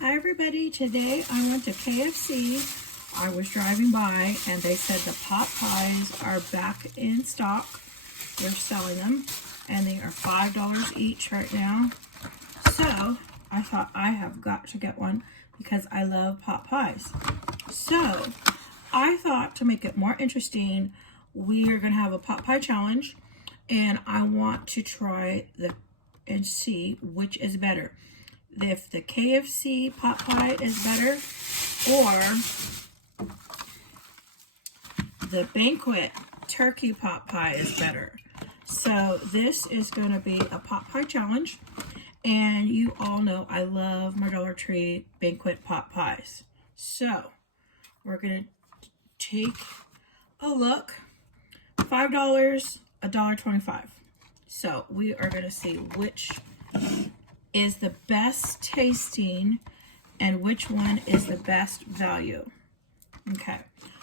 Hi everybody, today I went to KFC. I was driving by and they said the pot pies are back in stock. They're selling them and they are $5 each right now. So I thought I have got to get one because I love pot pies. So I thought to make it more interesting, we are going to have a pot pie challenge and I want to try and see which is better. If the KFC pot pie is better or the Banquet turkey pot pie is better. So this is going to be a pot pie challenge, and you all know I love my Dollar Tree Banquet pot pies. So we're going to take a look. $5, $1.25. So we are going to see which is the best tasting and which one is the best value. Okay,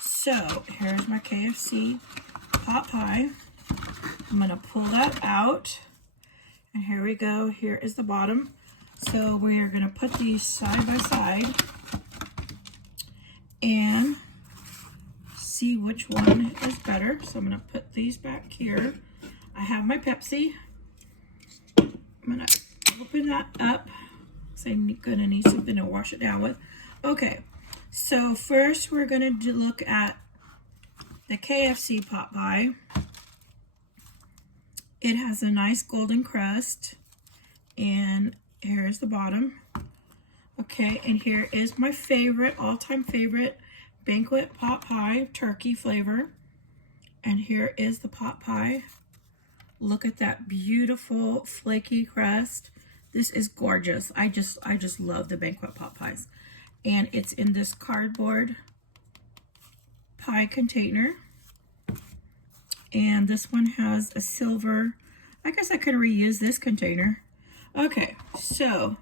so here's my KFC pot pie. I'm gonna pull that out, and here we go. Here is the bottom. So we are gonna put these side by side and see which one is better. So I'm gonna put these back here. I have my Pepsi. I'm gonna open that up. So I'm gonna need something to wash it down with. Okay, so first we're gonna look at the KFC pot pie. It has a nice golden crust, and here's the bottom. Okay, and here is my favorite, all-time favorite Banquet pot pie, turkey flavor. And here is the pot pie. Look at that beautiful flaky crust. This is gorgeous. I just love the Banquet pot pies. And it's in this cardboard pie container. And this one has a silver. I guess I could reuse this container. Okay, so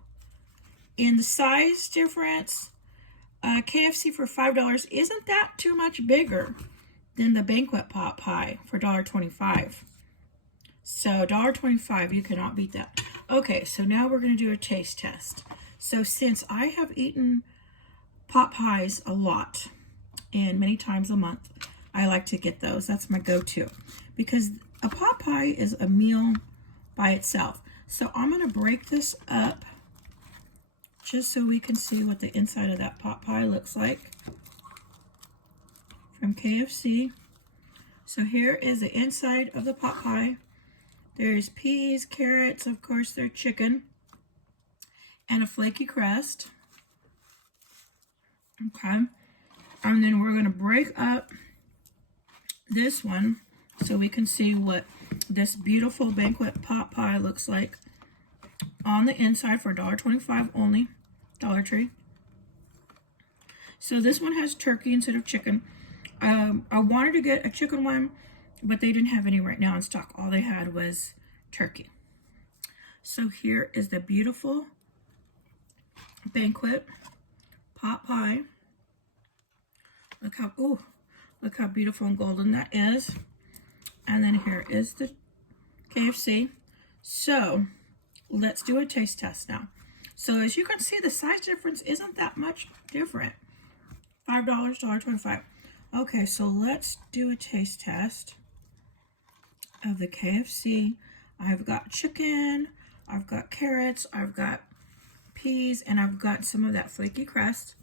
in the size difference, KFC for $5 isn't that too much bigger than the Banquet pot pie for $1.25. So $1.25, you cannot beat that. Okay, so now we're going to do a taste test. So since I have eaten pot pies a lot and many times a month, I like to get those. That's my go-to because a pot pie is a meal by itself. So I'm going to break this up just so we can see what the inside of that pot pie looks like from KFC. So here is the inside of the pot pie. There's peas, carrots, of course, they're chicken, and a flaky crust. Okay, and then we're going to break up this one so we can see what this beautiful Banquet pot pie looks like on the inside for $1.25 only, Dollar Tree. So this one has turkey instead of chicken. I wanted to get a chicken one, but they didn't have any right now in stock. All they had was turkey. So here is the beautiful Banquet pot pie. Look how beautiful and golden that is. And then here is the KFC. So let's do a taste test now. So as you can see, the size difference isn't that much different. $5, $1.25. Okay, so let's do a taste test of the KFC. I've got chicken, I've got carrots, I've got peas, and I've got some of that flaky crust.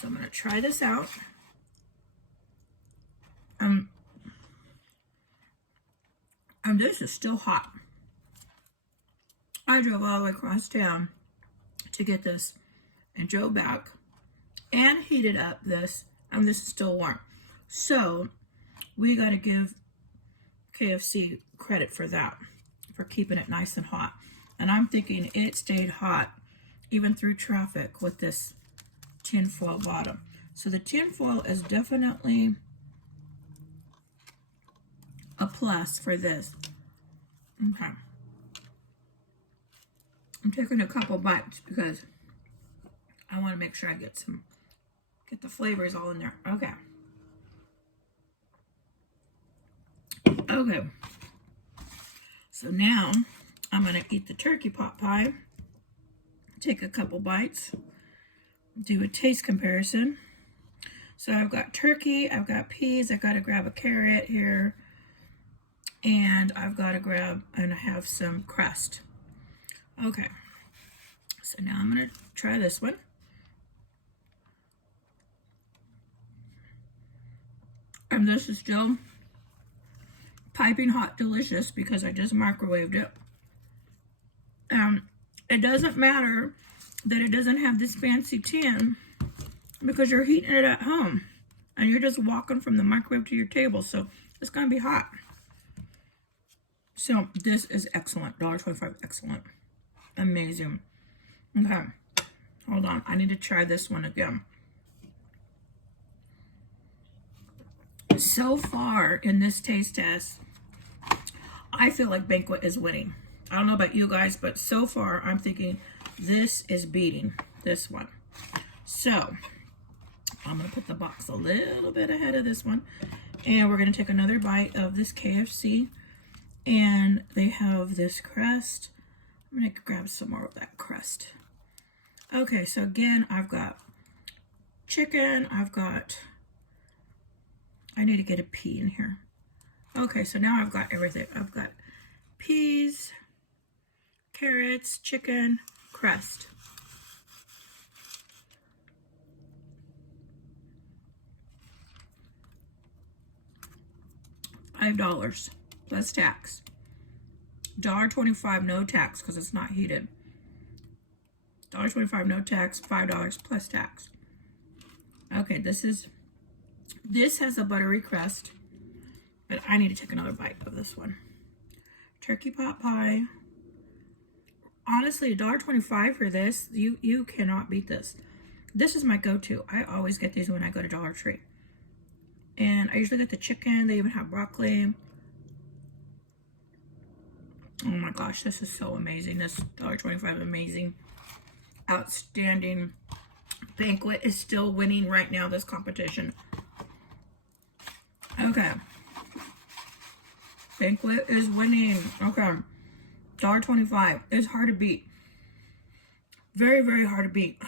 So I'm going to try this out. And this is still hot. I drove all the way across town to get this and drove back and heated up this, and this is still warm. So we got to give KFC credit for that, for keeping it nice and hot. And I'm thinking it stayed hot even through traffic with this tinfoil bottom. So the tinfoil is definitely a plus for this. Okay. I'm taking a couple bites because I want to make sure I get the flavors all in there. Okay. Okay. So now I'm going to eat the turkey pot pie take a couple bites, do a taste comparison. So I've got turkey, I've got peas, I've got to grab a carrot here, and I've got to grab and have some crust. Okay, so now I'm going to try this one. And this is still piping hot delicious because I just microwaved it. It doesn't matter that it doesn't have this fancy tin because you're heating it at home and you're just walking from the microwave to your table, so it's going to be hot. So this is excellent. $1.25, excellent. Amazing. Okay, hold on. I need to try this one again. So far in this taste test, I feel like Banquet is winning. I don't know about you guys, but so far I'm thinking this is beating this one. So I'm going to put the box a little bit ahead of this one. And we're going to take another bite of this KFC. And they have this crust. I'm going to grab some more of that crust. Okay, so again, I've got chicken. I need to get a pea in here. Okay, so now I've got everything. I've got peas, carrots, chicken, crust. $5 plus tax. $1.25 no tax because it's not heated. $1.25 no tax, $5 plus tax. Okay, this has a buttery crust, but I need to take another bite of this one. Turkey pot pie. Honestly, $1.25 for this, you cannot beat this. This is my go-to. I always get these when I go to Dollar Tree. And I usually get the chicken. They even have broccoli. Oh my gosh, this is so amazing. This $1.25 is amazing. Outstanding. Banquet is still winning right now, this competition. Okay. Banquet is winning. Okay. $1.25. It's hard to beat. Very, very hard to beat.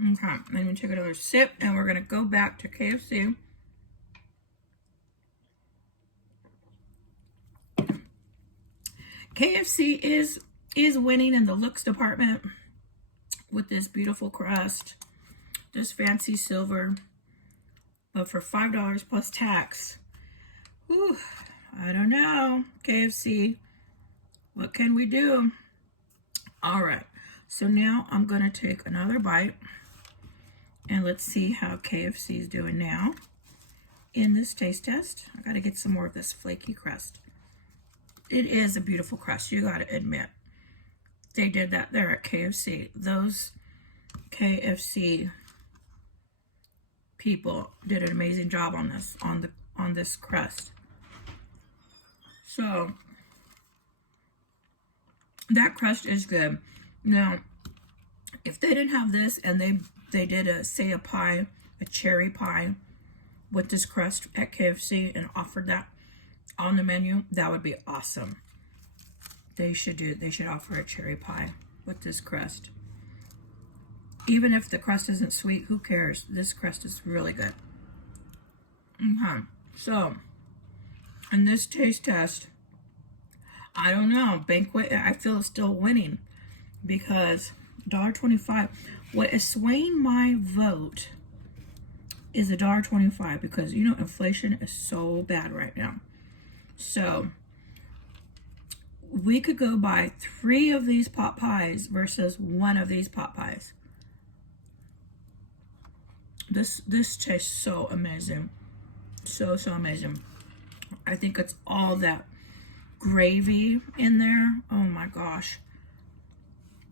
Okay. Let me take another sip and we're going to go back to KFC. KFC is winning in the looks department with this beautiful crust, this fancy silver, but for $5 plus tax. Whew, I don't know, KFC, what can we do? All right, so now I'm gonna take another bite and let's see how KFC is doing now in this taste test. I gotta get some more of this flaky crust. It is a beautiful crust, you gotta admit. They did that there at KFC. Those KFC people did an amazing job on this, on this crust. So that crust is good. Now, if they didn't have this and they did a pie, a cherry pie with this crust at KFC and offered that on the menu, that would be awesome. They should offer a cherry pie with this crust. Even if the crust isn't sweet, who cares? This crust is really good. Okay, so in this taste test, I don't know, Banquet, I feel is still winning because $1.25. What is swaying my vote is $1.25 because, you know, inflation is so bad right now. So we could go buy 3 of these pot pies versus 1 of these pot pies. This tastes so amazing. So amazing. I think it's all that gravy in there. Oh my gosh.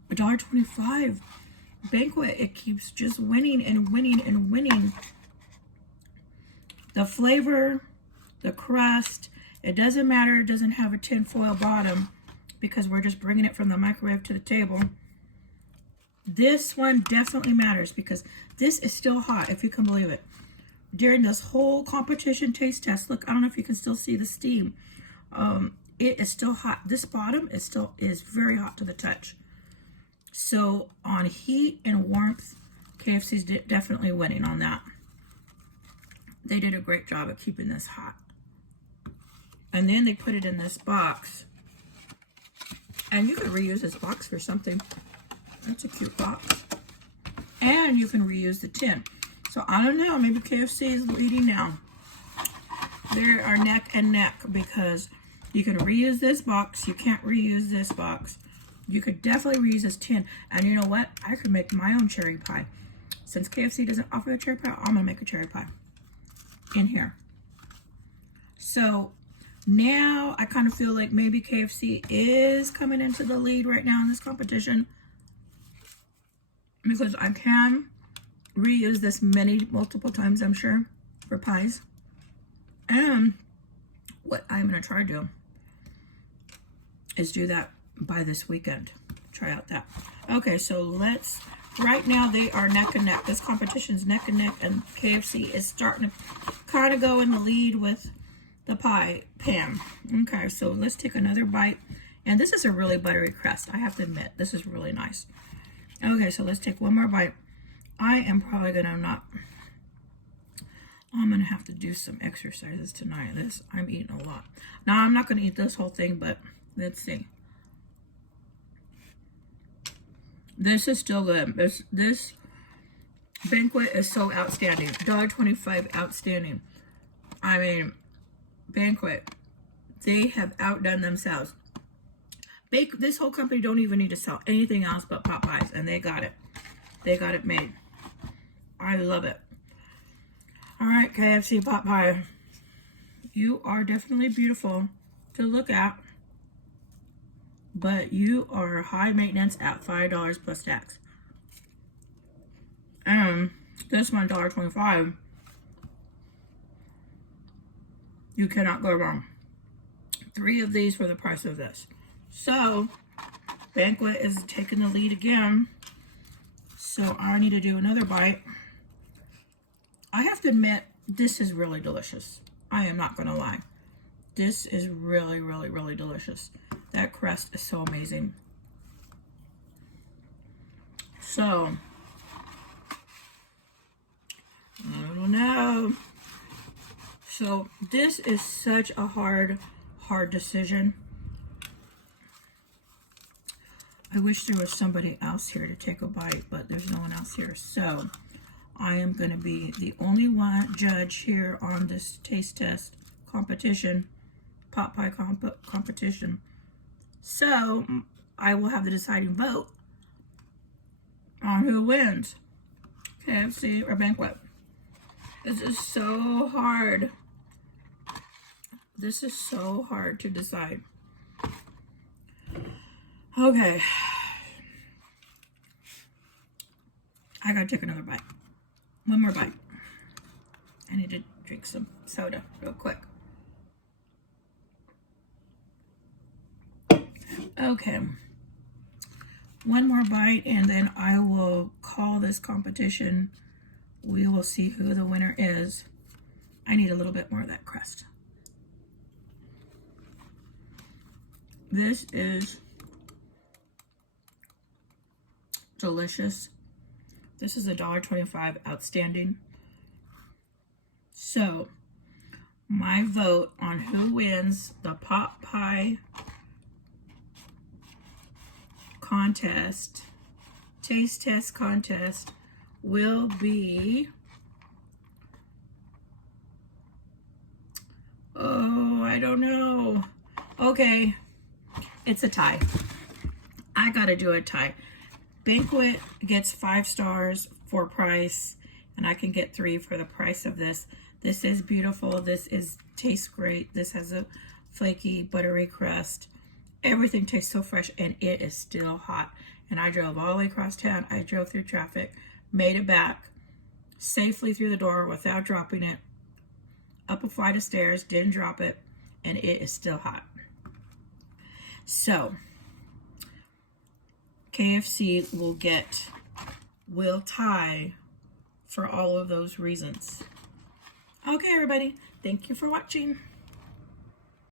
$1.25. Banquet, it keeps just winning and winning and winning. The flavor, the crust, it doesn't matter. It doesn't have a tin foil bottom because we're just bringing it from the microwave to the table. This one definitely matters because this is still hot, if you can believe it. During this whole competition taste test, look, I don't know if you can still see the steam. It is still hot. This bottom is very hot to the touch. So on heat and warmth, KFC's definitely winning on that. They did a great job of keeping this hot. And then they put it in this box. And you could reuse this box for something. That's a cute box. And you can reuse the tin. So I don't know, maybe KFC is leading now. They are neck and neck because you can reuse this box. You can't reuse this box. You could definitely reuse this tin. And you know what? I could make my own cherry pie. Since KFC doesn't offer a cherry pie, I'm going to make a cherry pie in here. So now I kind of feel like maybe KFC is coming into the lead right now in this competition, because I can reuse this multiple times, I'm sure, for pies. And what I'm going to try to do is do that by this weekend. Try out that. Okay, so right now they are neck and neck. This competition's neck and neck, and KFC is starting to kind of go in the lead with the pie pan. Okay, so let's take another bite. And this is a really buttery crust, I have to admit. This is really nice. Okay, so let's take one more bite. I am probably I'm gonna have to do some exercises tonight. I'm eating a lot. Now, I'm not gonna eat this whole thing, but let's see. This is still good. This Banquet is so outstanding. $1.25 outstanding. I mean, Banquet, they have outdone themselves. This whole company don't even need to sell anything else but pot pies, and they got it. They got it made. I love it. All right, KFC pot pie. You are definitely beautiful to look at, but you are high maintenance at $5 plus tax. And this one, $1.25. You cannot go wrong. 3 of these for the price of this. So, Banquet is taking the lead again. So, I need to do another bite. I have to admit, this is really delicious. I am not going to lie. This is really, really, really delicious. That crust is so amazing. So, I don't know. So, this is such a hard decision. I wish there was somebody else here to take a bite, but there's no one else here. So, I am going to be the only one judge here on this taste test competition, pot pie competition. So, I will have the deciding vote on who wins, KFC or Banquet. This is so hard. This is so hard to decide. Okay. I gotta take another bite. One more bite. I need to drink some soda real quick. Okay. One more bite and then I will call this competition. We will see who the winner is. I need a little bit more of that crust. This is delicious. This is $1.25 outstanding. So, my vote on who wins the pot pie contest, taste test contest, will be, oh, I don't know. Okay, it's a tie. I gotta do a tie. Banquet gets 5 stars for price, and I can get 3 for the price of this. This is beautiful. This tastes great. This has a flaky, buttery crust. Everything tastes so fresh, and it is still hot. And I drove all the way across town. I drove through traffic, made it back safely through the door without dropping it, up a flight of stairs, didn't drop it, and it is still hot. So, KFC will tie for all of those reasons. Okay, everybody. Thank you for watching.